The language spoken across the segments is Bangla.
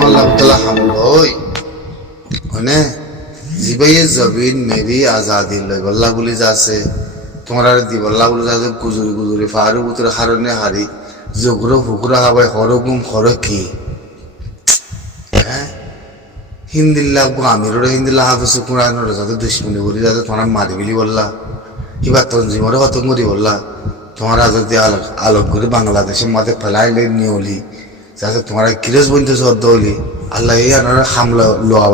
আল্লাহ তাআলা হামলই মানে জিবাইয়ে জবিন মেরি আজাদি লই বল্লা বলি যাচ্ছে তোমরা দি বল্লা বলি যাচ্ছে গুজুরি গুজুরি ফারু উতরে হারনে হারি জগুরো ফুকুরা হাবাই হরগুম হর কি হ্যাঁ হিন্দিল্লা আমিরোর হিন্দিল্লা হাফিজ কুরআনের যাতে দুশ্মনী করি যাতে তোমরা মারি বিলি বললা এবার তঞ্জিমরে হতম করি বললা তোমরা যদি আলোক করে বাংলাদেশের মাঝে ফেলাইলে নিয়লি যাতে তোমরা কিরেজ বলতে শ্রদ্ধ হইলি আল্লাহ এই আর হামলা লোয়া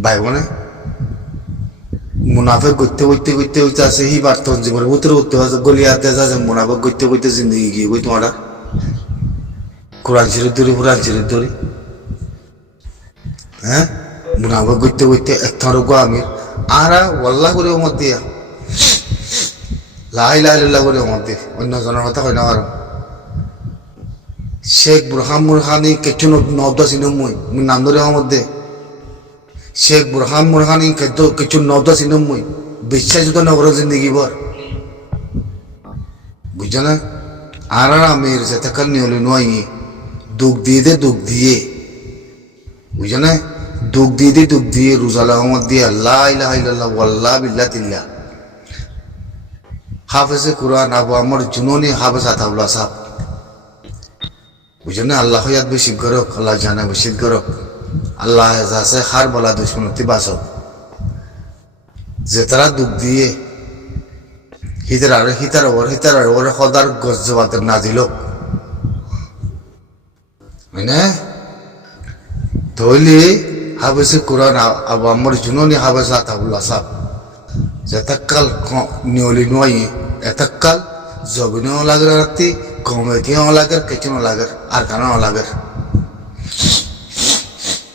বাইব না মুনাফে করতে করতে করতে করতে আছে হি বার তঞ্জিমরে উত্তরে উত্তর গলিয়াতে যাচ্ছে মুনাফে করতে করতে জিন্দগি গিয়ে বই তোমরা কোরআন শরীফ ধরি কোরআন শরীফ ধরি হ্যাঁ মুনাফে করতে করতে একটা রোগ আমি আর ওয়াল্লাহ করে ওমত দিয়া লা ইলাহা ইল্লাল্লাহ করে ওমত দিয়ে অন্য জনের কথা কই না আর শেখ বুরহান মুরহানি কেচুন নবদা সিনম মই নাম ধরে ওমত দে শেখ বুরহান মুরহানি কেচুন নবদা সিনম মই বিশ্বাস তো নগর জিন্দগি ভর বুঝছো না আর আমির যেতে কাল নিয়লে নয় দুঃখ দিয়ে দে দুঃখ দিয়ে বুঝছো না দুঃখ দিয়ে রোজালা ওমত দিয়ে লা ইলাহা ইল্লাল্লাহ ওয়াল্লাহ বিল্লাহ তিল্লাহ হাফেজে কুরআন আবু আমর জুনুনি হাফেজ আতাউল্লাহ সাহেব বুঝলেন আল্লাহ ইয়াদ বেশি করক আল্লাহ জানা বেশি করক আল্লাহ যাচ্ছে হার বলা দুশ্মনতি বাসক যে তারা দুঃখ দিয়ে হিতার ওর সদার গজ্জবাদের নাজিল মানে ধইলে হাফেজে কুরআন আবু আমর জুনুনি হাফেজ আতাউল্লাহ সাহেব যেতাকাল নিয়লি নয় এতাকাল জবিনও লাগে রাত্রি কমিটিও লাগে কেচনও লাগে আর কানও লাগে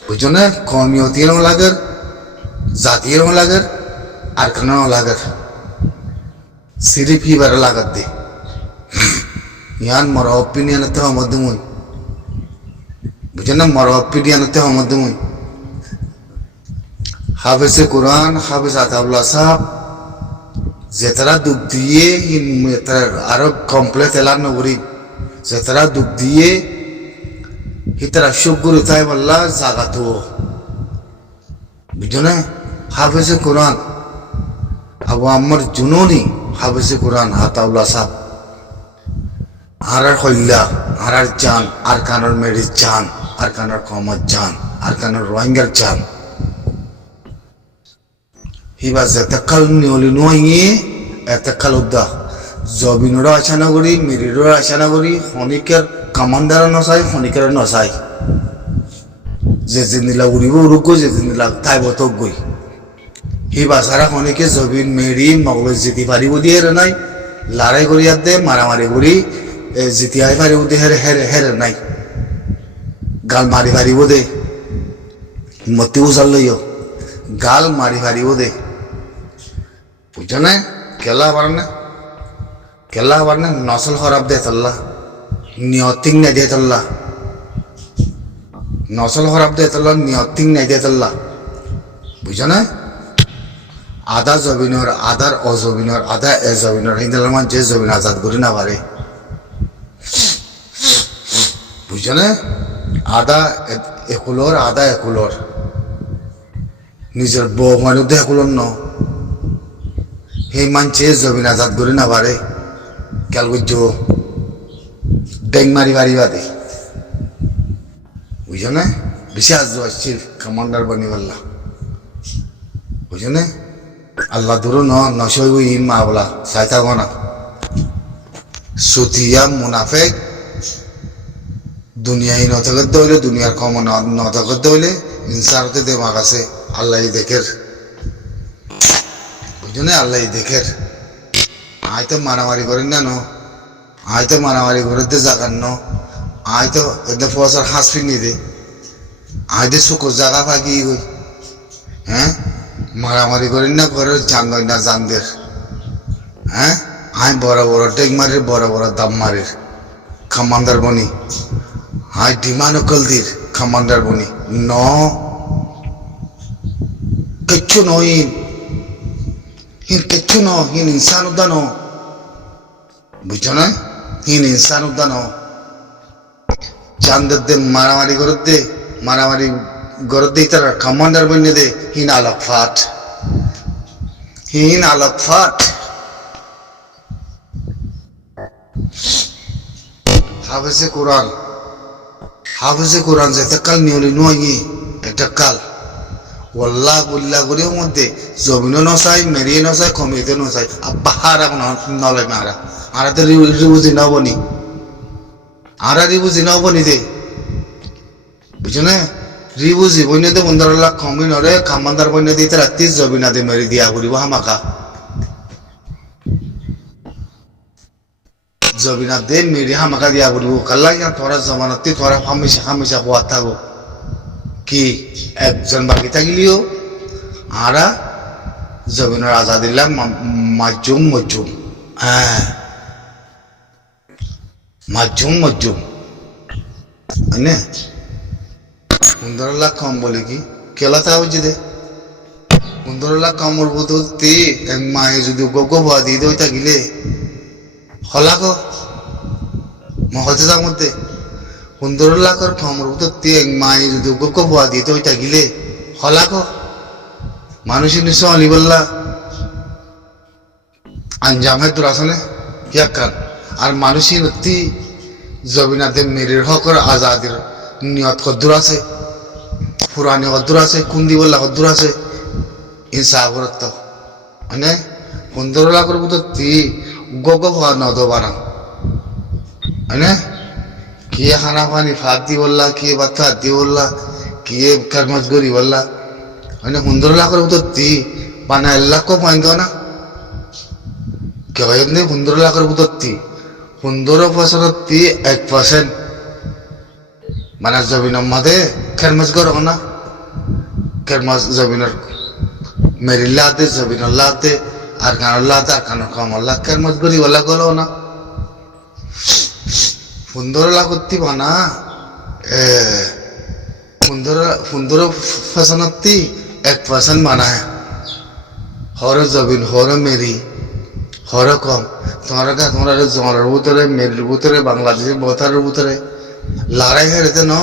বুঝছো না কমিটিও লাগে জাতীয় লাগে আর কানও লাগে সিরিফ হিবার লাগাত দে ইয়ান মর অপিনিয়নতে মধ্যে মই বুঝছো না মর অপিনিয়নতে মধ্যে মই হাফেজে কোরআন হাফেজ আতাউল্লাহ সাহেব যে তারা দুঃখ দিয়ে আরো কমপ্লেট এলার নগরী যে তারা দুঃখ দিয়ে হিতারা সুখ গুরু তাই বললা জাগাত বুঝছো না হাফেজে কোরআন আবু আম্মর জুনুনি হাফেজে কোরআন আতাউল্লাহ সাহেব আর হইল্লা আর জান আর কানোর মেরির জান আর কানোর কমত জান আর কানোর রোহিঙ্গার জান হিবা যেতাকাল নিয়লি নয় এতাকাল উদ্দা জবিনরা আশা না করি মিরিরও আশা না করি খনিকের কামান্ডারও নচাই খনিকের নচাই যে জিনিলা উড়িব উড়ুক যে জিনিলা তাইব তক গই হিবা সারা খনিকে জবিন মেরি মগল জিতি পারিব দিয়ে নাই লড়াই করি দে মারামারি করি জিতিয়াই পারিব দে হেরে নাই গাল মারি পারিব দে মতি উচাল লইও গাল মারি পারিব দে বুঝছো না কেলা পারে না নসল খরাব দে তল্লা নিয়তিং নাই দে তল্লা নসল খরাব দে তল্লা নিয়তিং নাই দে তল্লা বুঝছো না আধা জবিনর আধার অজবিনর আধা এজবিনর হিন্দালমান যে জবিন আজাদ করি না পারে বুঝছো না আধা একুলর আধা একুলর নিজের বউ মানুষ একুলর ন সেই মানছে জমিন আজাদ করে না পারে খেয়াল করছো ডেং মারি মারি বাদে বুঝছো না বেশি আজ আসছিল কমান্ডার বানি পারলা বুঝছো না আল্লাহ ধরো নশো ইন মা বলা চাই থাকো না সুতিয়া মুনাফেক দুনিয়ায় নথকতে হইলে দুনিয়ার কম নথকতে হইলে ইনসারতে দেমাগ আছে আল্লাহ দেখের বুঝছো না আল্লাহ দেখের আয় তো মারামারি করেন না আয় তো মারামারি করে জাগান আয় তো একদম পয়সার হাঁস ফিনি দে আয় দে শুকর জাগা ফাঁকি গই হ্যাঁ মারামারি করেন না ঘরের জান না জানদের হ্যাঁ আয় বড় বড় টেক মারির বড় বড় দাম মারির খামান্দার বনি আয় ডিমান কলদির খামান্দার বনি কিচ্ছু নয় হিন কিচ্ছু ন হিন ইনসান উদ্যান বুঝছো না হিন ইনসান উদ্যান চান্দের দে মারামারি করে দে মারামারি করে দে তার কামান্ডার বন্যে দে হিন আলোক ফাট হাফেজে কোরআন যেতে কাল নিয়লি নয় একটা কাল ওয়াল্লাহ গুল্লাহ করে মধ্যে জমিনও নসাই মেরিয়ে নসাই কমিতে নসাই আব্বা হারা নলে মারা আরা তো রিবুজি নবনি আরা রিবুজি নবনি দে বুঝছো না রিবুজি বইনে দে 15 লাখ কমি নরে কামান্দার বইনে দিতে রাত্রি জবিনা দে মেরি দিয়া করিব হামাকা জবিনা দে মেরি হামাকা দিয়া করিব কাল্লা ইয়া তোরা জমানতি তোরা হামেশা হওয়া থাকো কি একজন বাকি থাকলিও আরা জমিনের আজাদিল্লাহ মাজুম হ্যাঁ মাজুম না 15 লাখ কম বলে কি কেলা তা হচ্ছে দে 15 লাখ কমর বুঝতে এক মায়ে যদি গো ভা দিয়ে দেয় গিলে হলাক মহলতে তার মধ্যে 15 লাখের কমর বুঝতে এক মায়ে যদি গো ভা দিয়ে দেয় গিলে হলাক মানুষের নিশ্চয় অলি বললা আঞ্জামে দুরাসনে ইয়াকান আর মানুষের অতি জবিনাতে মেরির হকর আজাদের নিয়ত কদ্দুর আছে পুরানি কদ্দুর আছে কুন্দি বললা কদ্দুর আছে ইনসাফরত মানে 15 লাখের বুঝতে গো ভা নদ বানান মানে কি খানা পানি ফাঁক দি বললা কি বাচ্চা দি বললা কি কারমাজ গরি বললা মানে 15 লাখের বুঝতে বানা 1 লাখ পাইন না কে হয় 15 লাখের বুঝতে 15% 1% মানে জমিনের মধ্যে খেরমাজ করো না খেরমাজ জমিনের মেরিল্লাতে জমিনের লাতে আর কানোর লাতে আর কানোর কামল্লা খেরমাজ করি বলা করো না 15 লাখ বানা 15% 1% বানায় হরে জমিন হরে মেরি হরে কম তোমরা জমার ভিতরে মেরির ভিতরে বাংলাদেশের বথারের ভিতরে লড়াই হেরেতে ন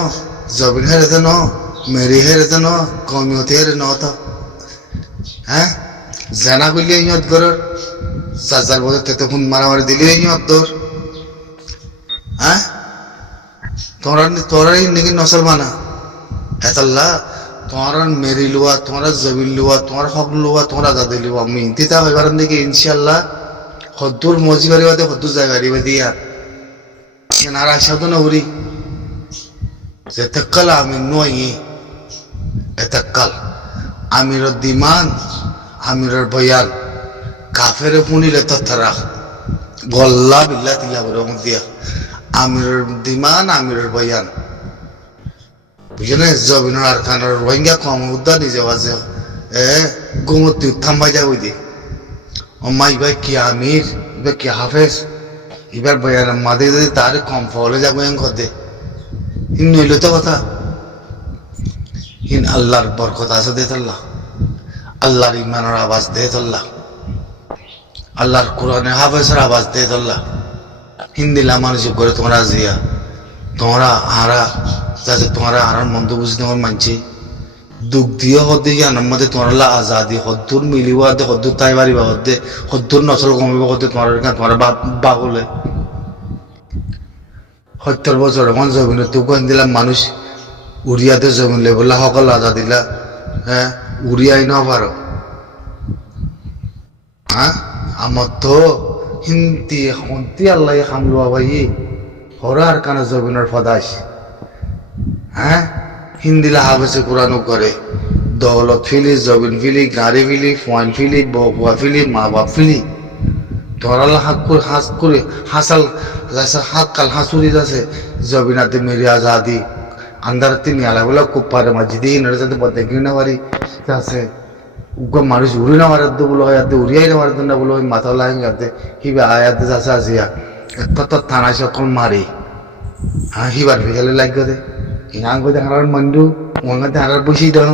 জবিন হেরেতে ন মেরি হেরেতে ন কমিয়তি হেরে ন তো হ্যাঁ জানা করলে ইহত ঘরের চাচার বছর তেতে ফোন মারামারি দিলে ইহত তোর হ্যাঁ তোরা নাকি নসল মানা হেতাল্লা তোমার মেরি লোয়া তোমার জবিন লোয়া তোমার হক লোয়া তোমার আজাদি লোয়া মিনতি তা হইবার দেখি ইনশাল্লাহ হদ্দুর মজি বাড়ি হদ্দুর জায়গা বাড়ি দিয়া আর আশা তো না উড়ি যে তক্কাল আমি নই এতকাল আমিরের দিমান আমিরের বয়ান কাফের শুনিলে তথা গল্লা বিল্লা তিল্লা বলে দিয়া আমিরের দিমান আমিরের বয়ান বুঝলে জবিনের আর খানের রোহিঙ্গা কম উদ্দা নিজে বাজে গোমতি থাম্বাই যাবো দি অম্মা ইবার কি আমির এবার কি হাফেজ এবার বয়ান মাদে যদি তার কম ফলে যাবো এম ঘর দে হিন নইল তো কথা হিন আল্লাহর বরকত আছে দে তোল্লাহ আল্লাহর ইমানের আওয়াজ দে তোল্লাহ আল্লাহর কোরআনের হাফেজের আওয়াজ দে তোল্লাহ হিন্দিলা মানুষ করে তোমরা জিয়া তোমরা হারা যাতে তোমরা হারার মন্দ বুঝি তোমার মানছি দুঃখ দিয়ে হদ্দে জ্ঞানের মধ্যে তোমার আজাদি হদ্দুর মিলিব দে হদ্দুর তাই বাড়িবা হদ্দে হদ্দুর নচল কমিব হদ্দে তোমার বাগলে 70 বছর এখন জমিনে তুকন দিলাম মানুষ উড়িয়াতে জমিন লে বললা সকল আজাদিলা হ্যাঁ উড়িয়াই না পারো হ্যাঁ আমার তো হিন্দি আল্লাহ খামলুয়া ভাই হরার কানে জমিনের ফদাস হ্যাঁ হিন্দিলা হাফেজে কোরআনও করে দৌলত ফিলি জবিন ফিলি গাড়ি ফিলি ফোয়ান ফিলি বুয়া ফিলি মা বাপ ফিলি ধরালা হাস করে হাসাল হাত কাল হাসুরি যাচ্ছে জবিনাতে মেরি আজাদি আন্দারতে নিয়ালা বলে খুব পারে মাঝিদি ইনারে যাতে বদে কিনা পারি আছে উগ্র মানুষ উড়ি না মারাতে বলো ইয়াতে উড়িয়াই না মারাতে না বলো মাথা লাইন যাতে হিবে আয়াতে যাচ্ছে আসিয়া তত থানা সকল মারি হ্যাঁ হিবার ফেলে লাগবে দে ইনাঙ্গ দেখার মন্ডু মঙ্গা দেখার বসি দাও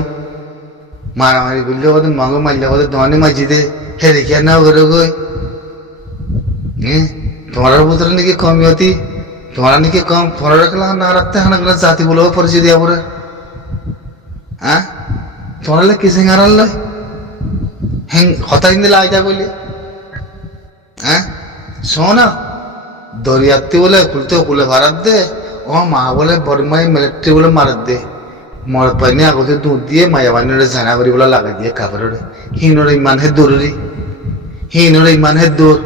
মারামারি করলে ওদের মঙ্গ মারলে ওদের দোকানে মাঝি দে হে রেখে না করে গই তোমার ভিতরে নাকি কমিয়তি তোমার নাকি কম পরে রাখলে না রাখতে হানা গেলে জাতি বলে পরিচয় দিয়া পরে হ্যাঁ তোমার কিসে হারাল হ্যাঁ হতাই দিলে আইতা কইলে হ্যাঁ শোনা দরিয়াতে বলে খুলতে খুলে ভাড়াত দে ও মা বলে বরমাই মিলিটারি বলে মারাত দে মর পাইনি আগতে দুধ দিয়ে মায়া বানিয়ে জানা করি বলে লাগাই দিয়ে কাপড়ে হিনরে ইমান হে দৌড়ি হিনরে ইমান হে দৌড়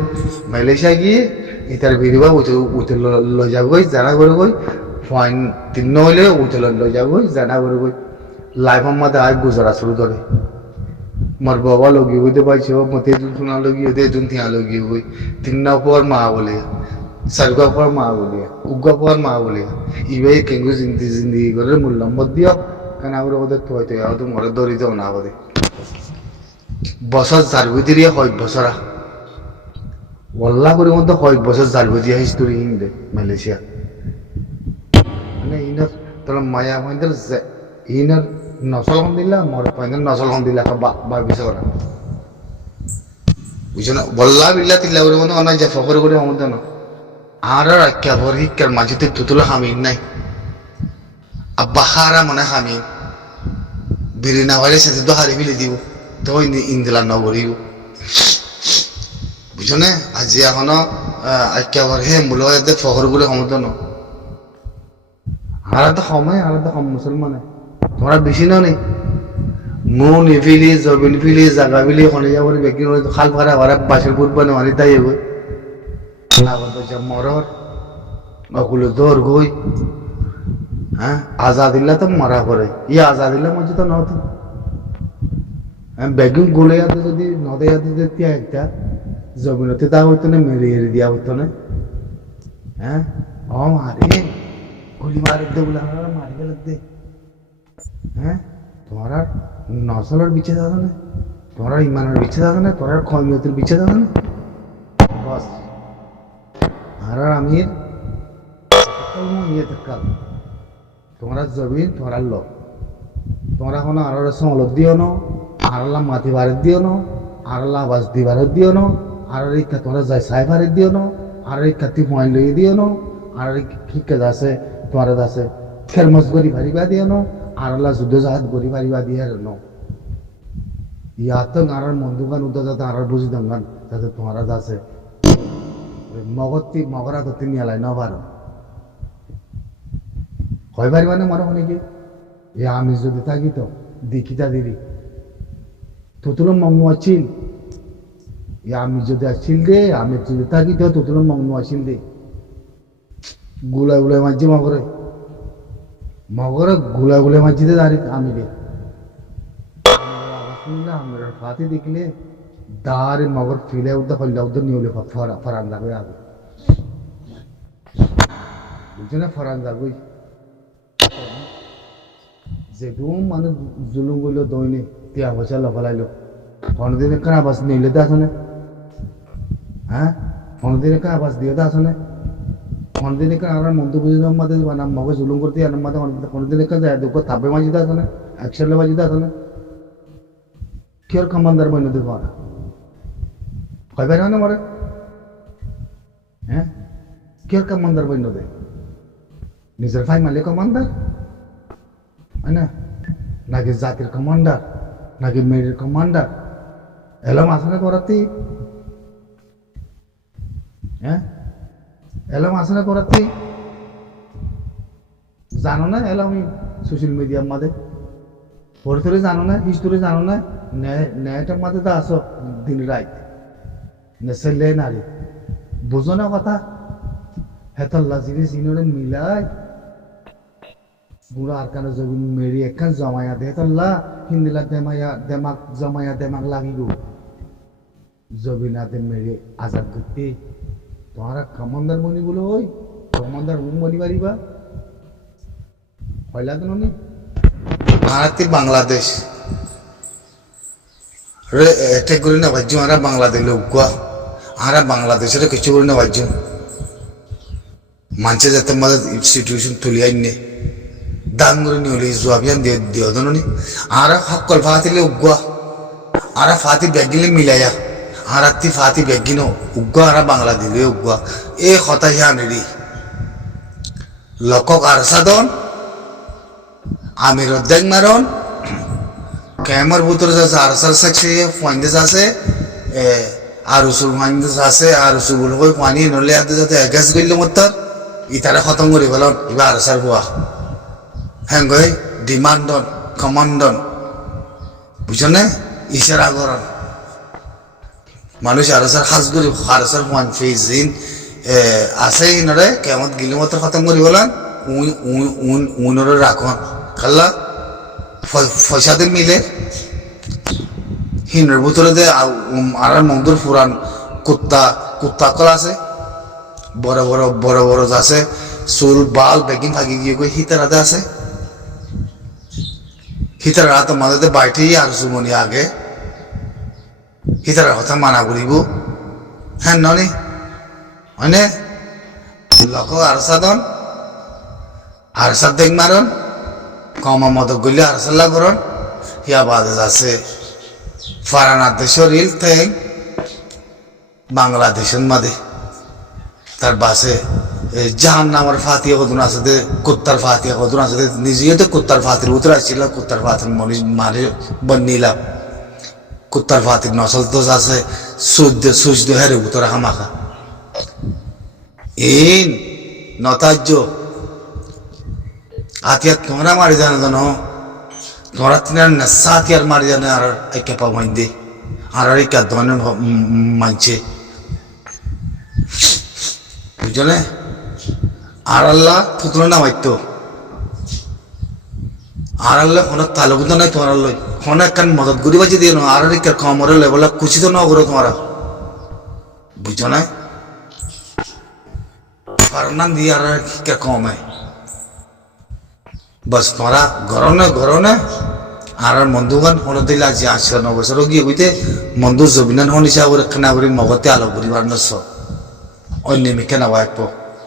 মাইলেশিয়া গিয়ে ইতার ভিডিবা উঠে উঠে লই যাব গই জানা করে গই ফাইন তিন হইলে উঠে লই যাব গই জানা করে গই লাইফ আমাদের আয় গুজরা শুরু করে মোর বাবা লগি হইতে পাইছে মতে দুন শোনা লগি হইতে দুন থিয়া লগি হই তিন না পর মা বলে সারগা পর মা বলে উগা পর মা বলে ইবে কেঙ্গু জিন্দিগি করে মূল্য মত দিও কেন আমরা ওদের তো হইতে আর তো মরে দরি যাও না বলে বছর জারবি দিয়ে হয় বছরা ওল্লা করে মধ্যে হয় বছর জারবি দিয়া হিস্টোরি হিন্দে মালয়েশিয়া মানে ইনার তোর মায়া মহিন্দের ইনার নসল হন দিলা মর পয়েন্টের নসল হন দিলা ভাবিস ওরা বুঝছো না বল্লা বিল্লা তিল্লা করে মনে অনেক যা ফকর করে আমাদের না আর রাখা ভর হিকার মাঝিতে তুতুলো হামিন নাই আব্বা হারা মনে হামিন বিড়ি না হলে সেটা তো হারি বিলি দিব তো ইন্দিলা নগরিব বুঝছো না আজি এখনো আখ্যা ভর হে মূল ফকর করে আমাদের না আলাদা সময় আলাদা কম মুসলমানে তোমরা বেশি না নেই মন ফিলি জবিন ফিলি জাগা ফিলি খনে যাবো বেকি খাল ফারা ভাড়া বাসের পুরবানে অনেক তাই এগোই মরর ওগুলো দৌড় গই হ্যাঁ আজাদিল্লা তো মারা করে ইয়ে আজাদিল্লা মধ্যে তো নতো বেগুন গুলে যাতে যদি নদে যাতে যদি একটা জমিনতে তা হইতো না মেরে এড়ে দেওয়া হইতো না হ্যাঁ ও মারে গুলি মারি দে বলে আমরা মারি গেলে দে হ্যাঁ তোমার আর নসলের বিচ্ছে দাদা না তোমার ইমানের বিচ্ছে দাদা না তোমার ক্ষমিয়তের বিচ্ছে দাদা না বস আর আমির কাল তোমরা জমিন তোমার লোক তোমরা কোনো আর সমলত দিও ন আর মাটি বাড়ির দিও ন আর আবাস দিবারের দিও ন আর ইচ্ছা তোমরা যাই সাইবারের দিও ন আর ইচ্ছা তুই ময়ন লইয়ে দিও ন আর শিক্ষা আছে তোমার আছে খেরমস গড়ি ভারিবা দিও ন আর যুদ্ধ জাহাজ গড়ি ভারিবা দিয়ে ন ইয়াত আর মন্দুগান উদ্যোগ যাতে আর বুঝি দঙ্গান যাতে তোমার আছে মগতি মগরা তো তিনি এলাই নবারো হয় পারি মানে মনে হনে কি এ আমি যদি থাকি তো দেখিতা দিদি তোতুলো মঙ্গু আছিল এ আমি যদি আসছিল দে আমি যদি থাকি তো তোতুলো মঙ্গু আছিল দে গুলাই গুলাই মাঝে মগরে গুলাই গুলাই মাঝিতে দাঁড়ি আমি দে শুনলে আমার ফাতে দেখলে দাঁড়ে মগর ফিলে উঠতে হইলে উঠতে নিয়ে হলে ফরান যাবে আগে বুঝছো না ফরান যাবই যেদুম মানুষ জুলুম করলো দৈনে তিয়া পয়সা লফলাইলো কোনোদিন একটা আবাস নিলে তো আসনে হ্যাঁ কোনোদিন একটা আবাস দিয়ে তো আসনে কোনোদিন একটা আমরা মন্ত্র বুঝি মাঝে বানাম মগে জুলুম করতে আনার মাঝে কোনোদিন একটা যায় দুঃখ তাপে মাঝিতে আসনে একশালে মাঝিতে আসনে কেউ কমান্দার বইন দিব না হয় পাই না মরে হ্যাঁ কেউ কমান্দার বইন দে নিজের ভাই মালে কমান্ডার হয় না নাকি জাতির কমান্ডার নাকি মেয়ের কমান্ডার এলাম আসে না করাতে হ্যাঁ এলাম আসে না করাতে জানো না এলাম সোশ্যাল মিডিয়ার মাঝে পরে ধরে জানো না হিস্টোরি জানো না ন্যায়টার মাঝে তো আসো দিন রাত নেসেলে নারী বুঝো না কথা হেতল্লা জিনিস ইনোরে মিলাই বুড়া আর কানে জমিন মেরি একখান জমায়া দে হেতল্লা হিন্দিলা দেমাক জমায়া দেমাক লাগিব জবিনাতে মেরে আজাদ করতে তোমারা কমান্ডার মনি বলে ওই কমান্ডার মনি পারিবা হয় লাগে নি ভারতে বাংলাদেশ রে এটেক করি না ভাজ্য আরা বাংলাদেশ লোক আরা বাংলাদেশের কিছু করি না ভাজ্য মানুষের যাতে আমাদের সিচুয়েশন তুলি আইনে দান করে নিয়ে হলে জবাবিয়ান দিয়ে দনি আরা সকল ফাতিলে উগুয়া আরা ফাতি ব্যাগিলে মিলাইয়া আরাত্তি ফাতি ব্যাগিনো উগুয়া আরা বাংলাদেশে উগুয়া এ কথা হিয়া নেরি lokok arsadon amir oddek maron কেমর ভিতরে যাচ্ছে আরসার সেকশে পয়েন্টে আছে আরুসুর পয়েন্টে আছে আরুসু বলে কই পানি নলে আতে যাতে এগাস গইল মতার ইতারে খতম করি বলন এবার আরসার বুয়া হ্যাঁ গই ডিমান্ডন কমান্ডন বুঝনে ইশারা করন মানুষ আরসার খাস করি আরসার পয়েন্ট ফেজিন আছে নরে কেমন গিল মতার খতম করি বলন উনরে রাখন খাল্লা পয়সা দিয়ে মিলে হিনের ভিতরে দে আর মন্দুর পুরান কুত্তা কল আছে বড় বড় আছে চুল বাল বেগিন থাকি গিয়ে গিয়ে হিতার হাতে আছে হিতার হাতে মাঝে বাইটেই আর সুমনি আগে হিতার কথা মানা করিব হ্যাঁ ননি হয়নে লক আর সাধন আর সাদ দেখ মারন কমা মত গলি আর সাল্লা করন হিয়া বাদে আছে ফারানা দেশের ইল থেকে বাংলাদেশের মাঝে তার বাসে জাহান নামার ফাতিয়া কদুন আছে দে কুত্তার ফাতিয়া কদুন আছে নিজেই তো কুত্তার ফাতির উতরে আসছিল কুত্তার ফাতির মনিষ মারে বন্নিলাম কুত্তার ফাতির নসল তো আছে সুজ দে হেরে উতরে হামাখা ইন নতাজ্য আতিয়া তোমরা মারি জানো জানো তোমরা তিনার নেশা আতিয়ার মারি জানে আর একে পাবাইন দে আর একা ধন মানছে বুঝলে আর আল্লাহ পুতুল নামাইতো আর আল্লাহ কোনো তালুক নাই তোমার লই কোনো একখান মদত করি বাজি দিয়ে আর একা কমরে লেবল কুচিত ন করো তোমরা বুঝছো না কারণ দিয়ে আর কে কমে বাস তোমরা গরনে আর বন্ধুগান হলো দিলে আজ ৮০ বছর গিয়ে বুঝতে বন্ধু জবিনান হন হিসাব করে খানা করি মগতে আলো করিবার নস অন্য মেখে নাও এক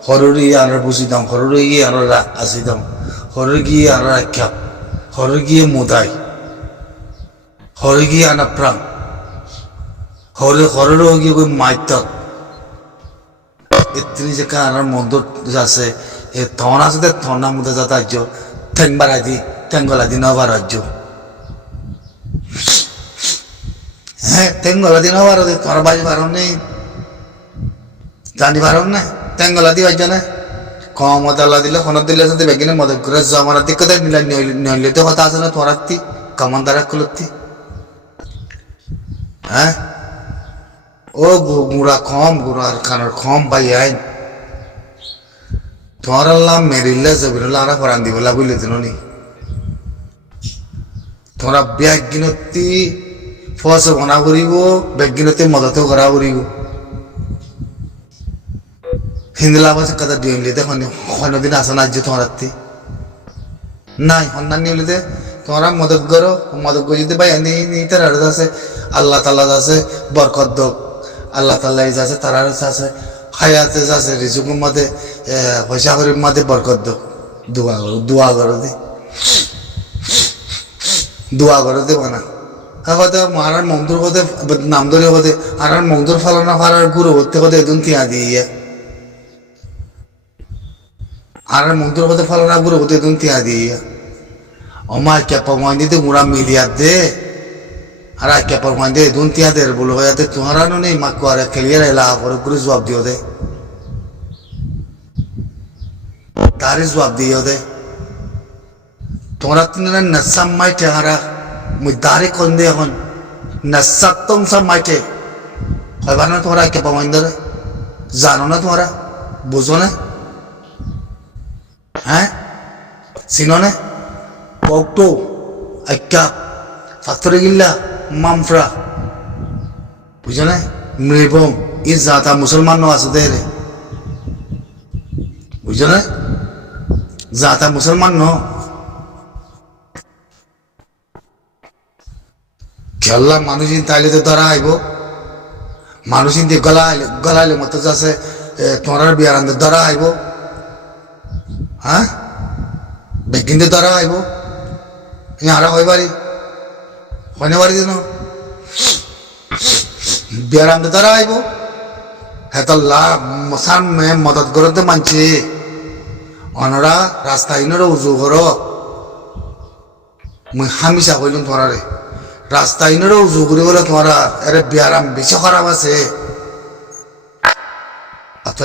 হরুরি আর বুঝি দাম হরুরি গিয়ে আর আসি দাম হরুর গিয়ে আর খ্যাপ হরুর গিয়ে মুদাই হরু গিয়ে আনা প্রাণ হরুর গিয়ে কই মাইত এত্রি যে আর মন্দির আছে এ থন আছে থনা মধ্যে যাতার্য ঠেং বাড়াই দি ঠেঙ্গলা দি নবারাজ্য হ্যাঁ ঠেঙ্গলা দি নবার তোর বাড়ি বারণ নেই জানি বারণ না ঠেঙ্গলা দি বাজ্য না কম আল্লাহ দিলে ফোনত দিলে সাথে বেগিনে মদত করে জমানার দিক কোথায় নইলে তো কথা আছে না তোরাত্তি কামানদারা কুলত্তি হ্যাঁ ও গুড়া গুড়ার খানোর খম পাই আইন তোমার আল্লাহ মেরিল্লা জবিরুল্লাহ আরা ফরান দিবলা বুঝলে দিল নি তোমরা ব্যাগিনতি ফস বনা করিব ব্যাগিনতি মদত করা করিব হিন্দলা বাসে কথা ডিমলি দেখুন দিন আসা না যে তোমার নাই সন্ধান নিলে তোমরা মদত করো মদত করে যদি ভাই তার আছে আল্লাহ তাল্লাহ আছে বরকত দোক আল্লাহ তাল্লাহ আছে তার আছে হায়াতে আছে রিজুকুর মধ্যে পয়সা করির মধ্যে বরকত দোক দোয়া করো দোয়া করে দেব না হতে আর মন্দির হতে নাম ধরে হতে আর মন্দির ফালানো ফালার গুরু হতে হতে এদিন তিয়া দিয়ে আর মন্দির হতে ফালানো গুরু হতে এদিন তিয়া দিয়ে আমার ক্যাপা মন্দির মুড়া মিলিয়া দে আর ক্যাপা মন্দির এদিন তিয়া দে বলো হয়ে তোমারা নেই মাকু আর খেলিয়ে এলা করে গুরু জবাব দিও দে তারই জবাব দিও দে তোমরা তিনরা নসাম মাইটে হারা মুই দারে কোন দে এখন নসাতম সব মাইটে হইবা না তোমরা কে পাওয়াইন্দরে জানো না তোমরা বুঝো না হ্যাঁ চিনো না পকটো আইকা ফাতরে গিল্লা মামফরা বুঝো না মৃবম ই জাতা মুসলমান নো আছে দে রে বুঝো না জাতা মুসলমান নো খেললা মানুষিন তাইলে তো ধরা আইব মানুষিন দিয়ে গলাইলে মতো যাচ্ছে তোমার বিয়ার আনতে ধরা আইব হ্যাঁ বেগিনতে ধরা আইব আরা হয়ে পারি হইনে পারি দিন বিয়ার আনতে ধরা আইব হ্যাঁ তো সামনে মদত করতে মানছে অনরা রাস্তা ইনরে উজু কর মুই হামিশা কইলুম তোমারে রাস্তা ইনরে উজু করি বলে তোমারা এরে বিয়ারাম বেশি খারাপ আছে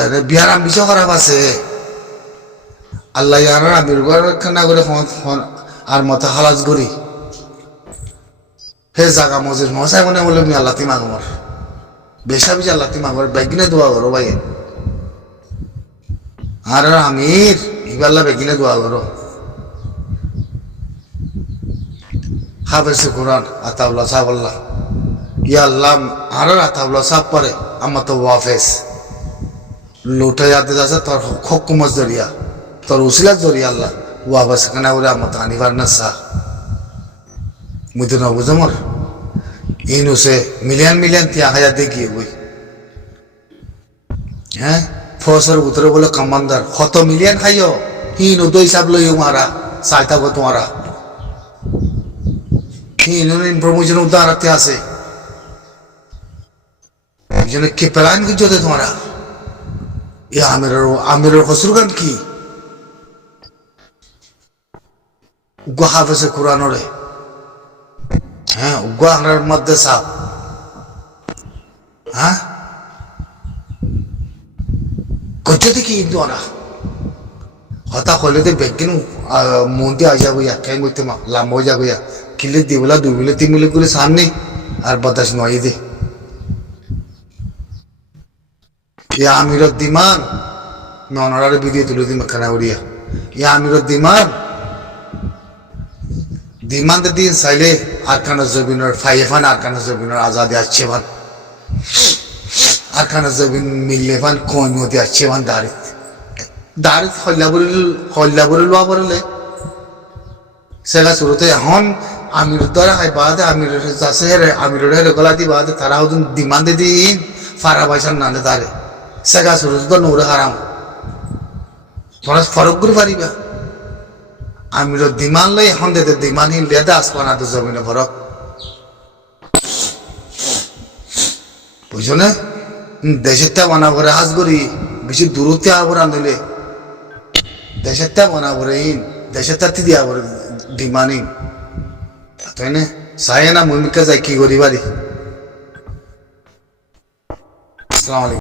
এরে বিয়ারাম বেশি খারাপ আছে আল্লাহ ইয়ার আমির খানা করে আর মতো হালাজ করি হে জাগা মজির মশাই মনে বলে আমি আল্লাহ তিমা আমার বেশা বেশি আল্লাহ তিমা আমার বেগিনে দোয়া করো ভাই আর আমির ইবাল্লা বেগিনে দোয়া করো হাফেজে কোরআন আতাউল্লাহ সাহেব আল্লাহ ইয়া আল্লাহ আর আতাউল্লাহ সাহেব পরে আমার তো ওয়াফেজ লোটে যাতে যাচ্ছে তোর হকুমত জরিয়া তোর উসিলার জরিয়া আল্লাহ ওয়াফেজ কেনা করে আমার তো আনিবার না সা মুই তো নবুঝ আমার ইনুসে মিলিয়ন মিলিয়ন 3000 দেখিয়ে বই হ্যাঁ ফসর উতরে বলে কমান্ডার কত মিলিয়ন খাইও হিন তো হিসাব লইও মারা চাইতা গো তোমারা হিন ইনফরমেশন উদাহরাতে আছে একজনে কে প্ল্যান কি যদি তোমারা এ আমিরের হসরুগান কি উগা হাফেজে কোরআনরে হ্যাঁ উগা আনার মধ্যে সাপ হ্যাঁ করছে দেখি কিন্তু ওরা হতা হলে তো বেগিন মন্দি আ যাবইয়া কেন করতে মা লাম্ব হয়ে যাবইয়া কিলে দিবলা 2 মিলে 3 মিলে করে সামনে আর বাতাস নয় দে ইয়া আমিরত দিমান ননরার ভিডিও তুলে দিম খানা উড়িয়া ইয়া আমিরত দিমান দিন চাইলে আরকান জবিনের ফাইফান আরকান জবিনের আজাদে আসছে ভান আরকান জবিন মিললে ভান কোন মধ্যে আসছে ভান দাঁড়িত হল্লাবরি লোয়া বললে সেগা শুরুতে এখন আমির দ্বারা খাই বাদে আমির যাচ্ছে হেরে আমিরের হেরে গলা দি বাদে তারা হতুন দিমান দিন ফারা পয়সার নালে দাঁড়ে সেগা শুরু তো নৌরে হারাম তোরা ফরক করে পারিবা আমির দিমান লই এখন দে দিমান হিন লেদা আসপানা তো জমিনে ফরক বুঝছো না দেশের তা বানা করে হাজ করি বেশি দূরত্বে আবার আনলে দেশের তা বানা করে ইন দেশের তাতি দিয়া করে দিমানি তাই না সায় না মুমিকা যাই কি করি বাড়ি আসসালামু আলাইকুম